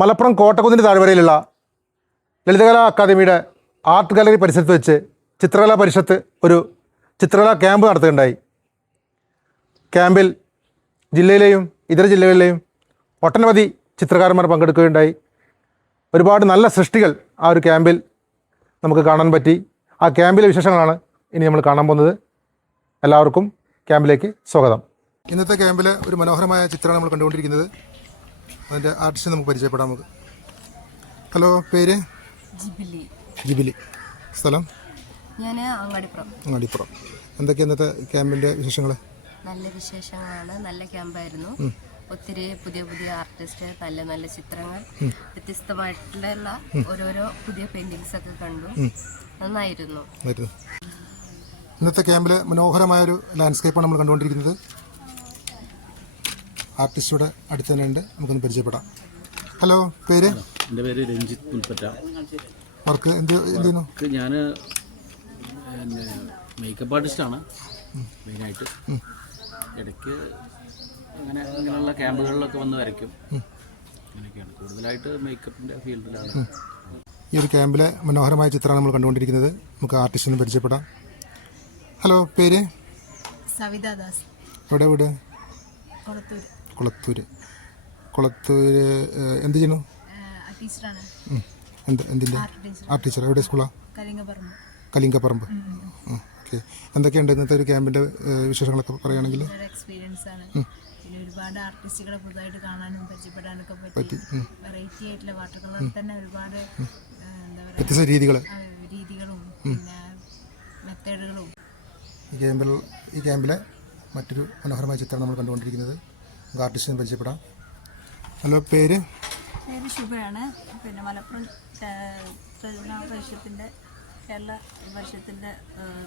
മലപ്പുറം കോട്ടക്കുന്നിന്റെ താഴ്വരയിലുള്ള ലളിതകലാ അക്കാദമിയുടെ art gallery പരിസരത്ത് വെച്ച് ചിത്രകലാ പരിഷത്ത് ഒരു ചിത്രകലാ ക്യാമ്പ് നടത്തുകയുണ്ടായി. ക്യാമ്പിൽ ജില്ലയിലെയും ഇതര ജില്ലകളിലെയും ഒട്ടനവധി ചിത്രകാരന്മാർ പങ്കെടുക്കുകയുണ്ടായി. ഒരുപാട് നല്ല സൃഷ്ടികൾ ആ ഒരു ക്യാമ്പിൽ നമുക്ക് കാണാൻ പറ്റി. ആ ക്യാമ്പിലെ വിശേഷങ്ങളാണ് ഇനി നമ്മൾ കാണാൻ പോകുന്നത്. എല്ലാവർക്കും ക്യാമ്പിലേക്ക് സ്വാഗതം. ഇന്നത്തെ ക്യാമ്പിലെ ഒരു മനോഹരമായ ചിത്രമാണ് നമ്മൾ കണ്ടുകൊണ്ടിരിക്കുന്നത്. അതിന്റെ ആർട്ടിസ്റ്റ് നമുക്ക് പരിചയപ്പെടാം നമുക്ക്. ഹലോ പേര്? ജിബിലി. ജിബിലി. സ്ഥലം? ഞാൻ അങ്ങാടിപ്പുറം. അങ്ങാടിപ്പുറം. എന്തൊക്കെ ഇന്നത്തെ ക്യാമ്പിന്റെ വിശേഷങ്ങൾ നല്ല വിശേഷങ്ങളാണ്. നല്ല ക്യാമ്പായിരുന്നു. ഒത്തിരി പുതിയ പുതിയ ആർട്ടിസ്റ്റ് നല്ല നല്ല ചിത്രങ്ങൾ വ്യത്യസ്തമായിട്ടുള്ള ഓരോരോ പുതിയ പെയിന്റിങ്സ് ഒക്കെ കണ്ടു. നന്നായിരുന്നു. ഇന്നത്തെ ക്യാമ്പിലെ മനോഹരമായ ഒരു ലാൻഡ്സ്കേപ്പാണ് നമ്മൾ കണ്ടുകൊണ്ടിരിക്കുന്നത്. ആർട്ടിസ്റ്റുടെ അടുത്ത് തന്നെ ഉണ്ട്. നമുക്കൊന്ന് പരിചയപ്പെടാം. ഹലോ പേര്? എന്റെ പേര് രഞ്ജിത്ത് പുൽപ്പറ്റ. വർക്ക് എന്ത് എന്തെയ്യുന്നു ഞാൻ പിന്നെ ആർട്ടിസ്റ്റ് ആണ്. മെയിനായിട്ട് ഇടയ്ക്ക് അങ്ങനെ അങ്ങനെയുള്ള ക്യാമ്പുകളിലൊക്കെ വന്ന് വരയ്ക്കും. അങ്ങനെയൊക്കെയാണ്. കൂടുതലായിട്ട് മേക്കപ്പിന്റെ ഫീൽഡിലാണ്. ഈ ഒരു ക്യാമ്പിലെ മനോഹരമായ ചിത്രമാണ് നമ്മൾ കണ്ടുകൊണ്ടിരിക്കുന്നത്. നമുക്ക് ആർട്ടിസ്റ്റിനെ പരിചയപ്പെടാം. ഹലോ പേര്? സവിതാദാസ്. എവിടെ വീട് കൊളത്തൂർ കുളത്തൂര് കുളത്തൂര് എന്ത് ഉം. എന്ത് എന്തിന്റെ? Art teacher. എവിടെ സ്കൂളാണ് കലിംഗപ്പറമ്പ് ഓക്കെ. എന്തൊക്കെയുണ്ട് ഇന്നത്തെ ഒരു ക്യാമ്പിന്റെ വിശേഷങ്ങളൊക്കെ പറയുകയാണെങ്കിൽ? എക്സ്പീരിയൻസ് ആണ്. പിന്നെ ഒരുപാട് ആർട്ടിസ്റ്റുകളെ പുതുതായിട്ട് കാണാനും പരിചയപ്പെടാനൊക്കെ പറ്റി. വെറൈറ്റി ആയിട്ടുള്ള വാട്ടർ കളറിൽ തന്നെ ഒരുപാട് എന്താ പറയുക രീതികൾ രീതികളും. പിന്നെ മെത്തേഡുകളും. ഈ ക്യാമ്പിൽ ഈ ക്യാമ്പിലെ മറ്റൊരു മനോഹരമായ ചിത്രം നമ്മൾ കണ്ടുകൊണ്ടിരിക്കുന്നത്. നമുക്ക് ആർട്ടിസ്റ്റിനെ പരിചയപ്പെടാം. ഹലോ പേര്? പേര് ശുഭയാണ്. പിന്നെ മലപ്പുറം തിരുവനന്തപുരം പരിഷത്തിന്റെ കേരള പരിഷത്തിന്റെ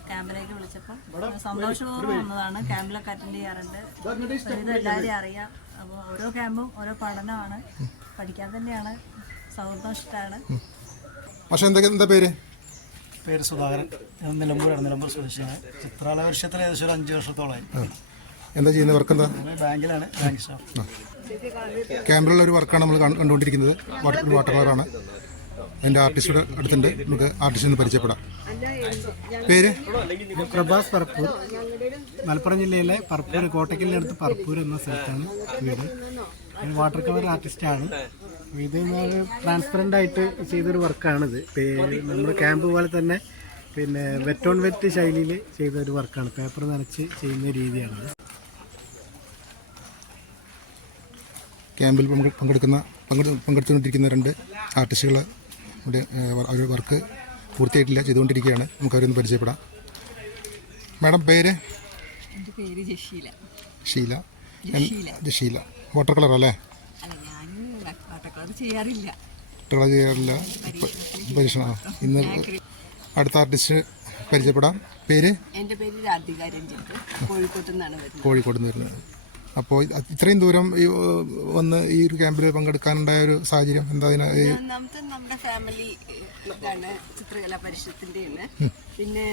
ക്യാമ്പിലേക്ക് വിളിച്ചപ്പോൾ സന്തോഷപൂർവം വന്നതാണ് ക്യാമ്പിലൊക്കെ അറ്റൻഡ് ചെയ്യാറുണ്ട്. ഇത് എല്ലാവരെയും അറിയാം. അപ്പോൾ ഓരോ ക്യാമ്പും ഓരോ പഠനമാണ്. പഠിക്കാൻ തന്നെയാണ്. സന്തോഷമാണ് ഇഷ്ടമാണ്. പക്ഷേ എന്തൊക്കെ എന്താ പേര്? പേര് സുധാകരൻ. നിലമ്പൂരാണ്. നിലമ്പൂർ സ്വദേശിയാണ്. ചിത്രാലയ വർഷത്തിൽ ഏകദേശം ഒരു അഞ്ച് വർഷത്തോളമായി. എന്താ ചെയ്യുന്നത്? വർക്ക് എന്താ? ബാങ്കിലാണ് ക്യാമ്പിലുള്ള ഒരു വർക്കാണ് നമ്മൾ കണ്ടുകൊണ്ടിരിക്കുന്നത്. വാട്ടർ വാട്ടർ കളറാണ് എന്റെ ആർട്ടിസ്റ്റ് അടുത്തുണ്ട്. നമുക്ക് ആർട്ടിസ്റ്റിനെ പരിചയപ്പെടാം. പേര്? പ്രഭാസ് പറപ്പൂർ. മലപ്പുറം ജില്ലയിലെ പറപ്പൂർ കോട്ടക്കലിനടുത്ത് പറപ്പൂർ എന്ന സ്ഥലത്താണ് വീട്. ഞാൻ വാട്ടർ കളർ ആർട്ടിസ്റ്റാണ് ഇത് ട്രാൻസ്പെറന്റ് ആയിട്ട് ചെയ്തൊരു വർക്കാണിത് നമ്മൾ ക്യാമ്പ് പോലെ തന്നെ പിന്നെ വെറ്റ് ഓൺ വെറ്റ് ശൈലിയിൽ ചെയ്ത ഒരു വർക്കാണ് പേപ്പർ നനച്ച് ചെയ്യുന്ന രീതിയാണത്. ക്യാമ്പിൽ പങ്കെ- പങ്കെടുക്കുന്ന പങ്കെടു പങ്കെടുത്തുകൊണ്ടിരിക്കുന്ന രണ്ട് ആർട്ടിസ്റ്റുകൾ ഇവിടെ ഏഹ്, അവർ വർക്ക് പൂർത്തിയായിട്ടില്ല ചെയ്തുകൊണ്ടിരിക്കുകയാണ്. നമുക്ക് അവരൊന്ന് പരിചയപ്പെടാം. മാഡം പേര്? ഷീല. എൻ- വാട്ടർ കളർ അല്ലേ ചെയ്യാറില്ല. ചെയ്യാറില്ല. പരീക്ഷണം. ഇന്ന് അടുത്ത ആർട്ടിസ്റ്റ് പരിചയപ്പെടാം. പേര്? എന്റെ പേര് രാധിക രഞ്ജിത്ത് കോഴിക്കോട്ട് നിന്നാണ് കോഴിക്കോട് നിന്ന് വരുന്നത്. അപ്പോൾ ഇത്രയും ദൂരം വന്ന് ഈ ഒരു ക്യാമ്പിൽ പങ്കെടുക്കാനുണ്ടായ ഒരു സാഹചര്യം എന്താ ഒന്നാമത്തെ നമ്മുടെ ഫാമിലി ഇതാണ് ചിത്രകലാ പരിഷത്തിന്റെയാണ് പിന്നെ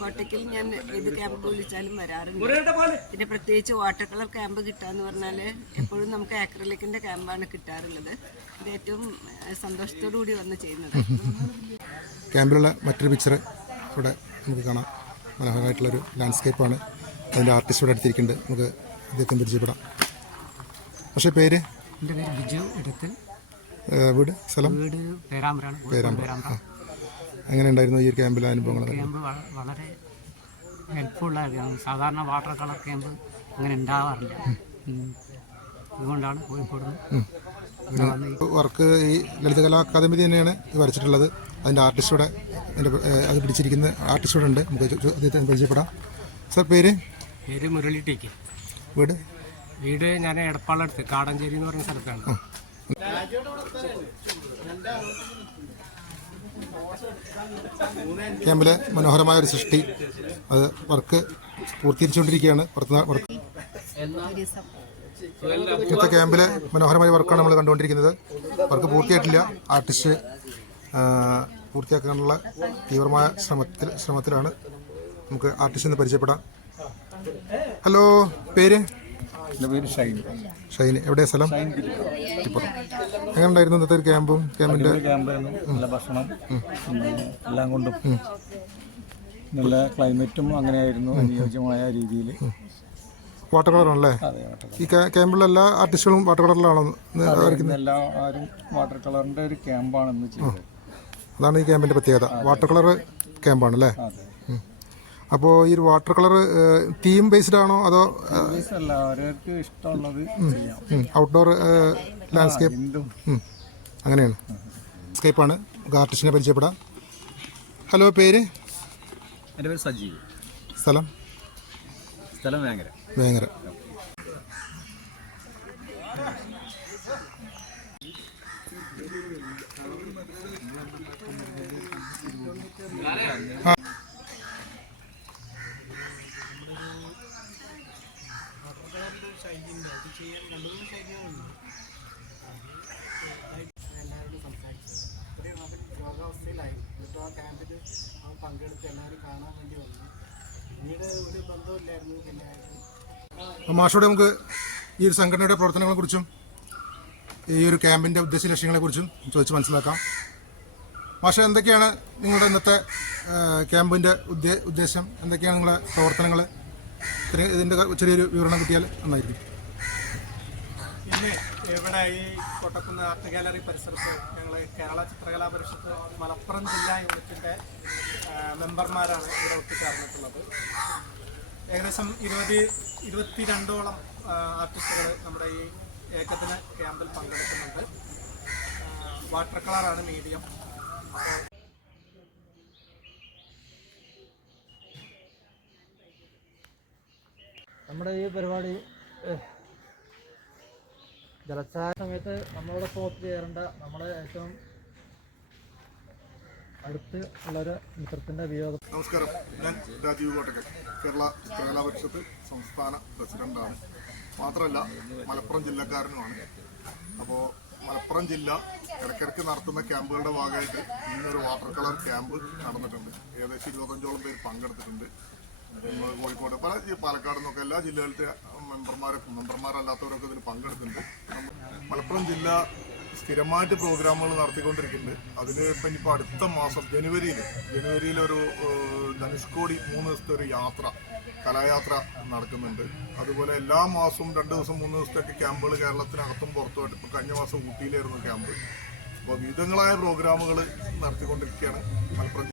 കോട്ടയ്ക്കൽ ഞാൻ ഏത് ക്യാമ്പ് വിളിച്ചാലും വരാറുണ്ട്. പിന്നെ പ്രത്യേകിച്ച് വാട്ടർ കളർ ക്യാമ്പ് കിട്ടാന്ന് പറഞ്ഞാൽ എപ്പോഴും നമുക്ക് ആക്രലിക്കിന്റെ ക്യാമ്പാണ് കിട്ടാറുള്ളത്. ഇത് ഏറ്റവും സന്തോഷത്തോടു കൂടി വന്ന് ചെയ്യുന്നത്. ക്യാമ്പിലുള്ള മറ്റൊരു പിക്ചർ ഇവിടെ നമുക്ക് കാണാം. മനോഹരമായിട്ടുള്ളൊരു ലാൻഡ്സ്കേപ്പാണ് അതിന്റെ ആർട്ടിസ്റ്റോടെ അടുത്തിരിക്കുന്നുണ്ട്. നമുക്ക് അദ്ദേഹത്തെ പരിചയപ്പെടാം. പക്ഷേ പേര്? എന്റെ പേര് ബിജു ഇടത്തിൽ. വീട് സ്ഥലം? വീട് പേരാമ്പ്രാണ് പേരാമ്പ്ര. എങ്ങനെ ഉണ്ടായിരുന്നു ഈ ഒരു ക്യാമ്പിലെ അനുഭവങ്ങൾ ക്യാമ്പ് വളരെ ഹെൽപ്ഫുള്ള സാധാരണ വാട്ടർ കളർ ക്യാമ്പ് അങ്ങനെ ഉണ്ടാവാറില്ല. അതുകൊണ്ടാണ് കോഴിക്കോട് വർക്ക് ഈ ലളിതകലാ അക്കാദമി തന്നെയാണ് വരച്ചിട്ടുള്ളത്. അതിന്റെ ആർട്ടിസ്റ്റോടെ അതിന്റെ അത് പിടിച്ചിരിക്കുന്ന ആർട്ടിസ്റ്റോടെ ഉണ്ട്. നമുക്ക് പരിചയപ്പെടാം. സർ പേര്? പേര് മുരളി ടേക്ക് വീട്? വീട് ഞാൻ എടപ്പാളടുത്ത് കാടഞ്ചേരി എന്ന് പറയുന്ന സ്ഥലത്താണ്. ക്യാമ്പിലെ മനോഹരമായ ഒരു സൃഷ്ടി. അത് വർക്ക് പൂർത്തീകരിച്ചുകൊണ്ടിരിക്കുകയാണ്. വർക്ക് ഇന്നത്തെ ക്യാമ്പിലെ മനോഹരമായ വർക്കാണ് നമ്മൾ കണ്ടുകൊണ്ടിരിക്കുന്നത്. വർക്ക് പൂർത്തിയായിട്ടില്ല. ആർട്ടിസ്റ്റ് പൂർത്തിയാക്കാനുള്ള തീവ്രമായ ശ്രമത്തിൽ ശ്രമത്തിലാണ്. നമുക്ക് ആർട്ടിസ്റ്റിനെ പരിചയപ്പെടാം. ഹലോ പേര്? എന്റെ പേര് ഷൈൻ. ഷൈൻ. എവിടെ സ്ഥലം? എങ്ങനെ ഉണ്ടായിരുന്നു ഇന്നത്തെ ഒരു ക്യാമ്പും? ക്യാമ്പിന്റെ? ക്യാമ്പായിരുന്നു നല്ല ഭക്ഷണം. എല്ലാം കൊണ്ടും നല്ല ക്ലൈമറ്റും അങ്ങനെയായിരുന്നു അനുയോജ്യമായ രീതിയിൽ. വാട്ടർ കളറാണല്ലേ? ആണല്ലേ ഈ ക്യാമ്പിലെ എല്ലാ ആർട്ടിസ്റ്റുകളും വാട്ടർ കളറിലാണോ എല്ലാവരും വാട്ടർ കളറിന്റെ ഒരു ക്യാമ്പാണ് അതാണ് ഈ ക്യാമ്പിന്റെ പ്രത്യേകത. വാട്ടർ കളർ ക്യാമ്പാണല്ലേ? അപ്പോൾ ഈ ഒരു വാട്ടർ കളർ തീം ബേസ്ഡ് ആണോ അതോ അല്ല ഓരോർക്ക് ഇഷ്ടമുള്ളത് ഔട്ട്ഡോർ ലാൻഡ്സ്കേപ്പ് അങ്ങനെയാണ്. ലാൻഡ്സ്കേപ്പാണ് ആർട്ടിസ്റ്റിനെ പരിചയപ്പെടാം. ഹലോ പേര്? എന്റെ പേര് സജീവ്. സ്ഥലം? സ്ഥലം വേങ്ങര. വേങ്ങര. രോഗാവസ്ഥയിലായി എന്നിട്ട് ആ ക്യാമ്പിൽ അവൻ പങ്കെടുത്ത് എല്ലാവരും കാണാൻ വേണ്ടി വന്നു പിന്നീട് ഒരു ബന്ധമില്ലായിരുന്നു പിന്നെ അപ്പോൾ മാഷോട് നമുക്ക് ഈ ഒരു സംഘടനയുടെ പ്രവർത്തനങ്ങളെക്കുറിച്ചും ഈ ഒരു ക്യാമ്പിന്റെ ഉദ്ദേശ ലക്ഷ്യങ്ങളെ കുറിച്ചും ചോദിച്ച് മനസ്സിലാക്കാം. മാഷ എന്തൊക്കെയാണ് നിങ്ങളുടെ ഇന്നത്തെ ക്യാമ്പിന്റെ ഉദ്ദേ ഉദ്ദേശം? എന്തൊക്കെയാണ് നിങ്ങളുടെ പ്രവർത്തനങ്ങൾ ഇതിന്റെ ചെറിയൊരു വിവരണം കിട്ടിയാൽ നന്നായിരിക്കും. ഇവിടെ ഈ കൊട്ടക്കുന്ന് ആർട്ട് ഗാലറി പരിസരത്ത് ഞങ്ങൾ കേരള ചിത്രകലാ പരിഷത്ത് മലപ്പുറം ജില്ലാ യൂണിറ്റിന്റെ മെമ്പർമാരാണ് ഇവിടെ ഒത്തുചേർന്നിട്ടുള്ളത്. ഏകദേശം ഇരുപത് ഇരുപത്തിരണ്ടോളം ആർട്ടിസ്റ്റുകൾ നമ്മുടെ ഈ ഏകദിന ക്യാമ്പിൽ പങ്കെടുക്കുന്നുണ്ട്. വാട്ടർ കളറാണ് മീഡിയം. നമ്മുടെ ഈ പരിപാടി ജലച്ചായ സമയത്ത് നമ്മളോടൊപ്പം ഒത്തുചേരേണ്ട നമ്മളെ ഏറ്റവും അടുത്ത് ഉള്ളൊരു മിത്രത്തിന്റെ വിയോഗം. നമസ്കാരം. ഞാൻ രാജീവ് കോട്ടക്കൽ കേരള ചിത്രകലാ പരിഷത്ത് സംസ്ഥാന പ്രസിഡന്റാണ്. മാത്രമല്ല മലപ്പുറം ജില്ലക്കാരനുമാണ്. അപ്പോൾ മലപ്പുറം ജില്ല ഇടക്കിടക്ക് നടത്തുന്ന ക്യാമ്പുകളുടെ ഭാഗമായിട്ട് ഇന്നൊരു വാട്ടർ കളർ ക്യാമ്പ് നടന്നിട്ടുണ്ട്. ഏകദേശം ഇരുപത്തഞ്ചോളം പേര് പങ്കെടുത്തിട്ടുണ്ട്. കോഴിക്കോട് പല പാലക്കാട് നിന്നൊക്കെ എല്ലാ ജില്ലകളിലത്തെ മെമ്പർമാരൊക്കെ മെമ്പർമാരല്ലാത്തവരൊക്കെ ഇതിൽ പങ്കെടുക്കുന്നുണ്ട്. മലപ്പുറം ജില്ല സ്ഥിരമായിട്ട് പ്രോഗ്രാമുകൾ നടത്തിക്കൊണ്ടിരിക്കുന്നുണ്ട്. അതിൽ ഇപ്പം ഇനിയിപ്പോൾ അടുത്ത മാസം ജനുവരിയിൽ ജനുവരിയിൽ ഒരു ധനുഷ്കോടി മൂന്ന് ദിവസത്തെ ഒരു യാത്ര കലായാത്ര നടക്കുന്നുണ്ട്. അതുപോലെ എല്ലാ മാസവും രണ്ട് ദിവസം മൂന്ന് ദിവസത്തേക്ക് ക്യാമ്പുകൾ കേരളത്തിനകത്തും പുറത്തുമായിട്ട് ഇപ്പോൾ കഴിഞ്ഞ മാസം ഊട്ടിയിലായിരുന്നു ക്യാമ്പ്. അപ്പോൾ വിവിധങ്ങളായ പ്രോഗ്രാമുകൾ നടത്തിക്കൊണ്ടിരിക്കുകയാണ് മലപ്പുറം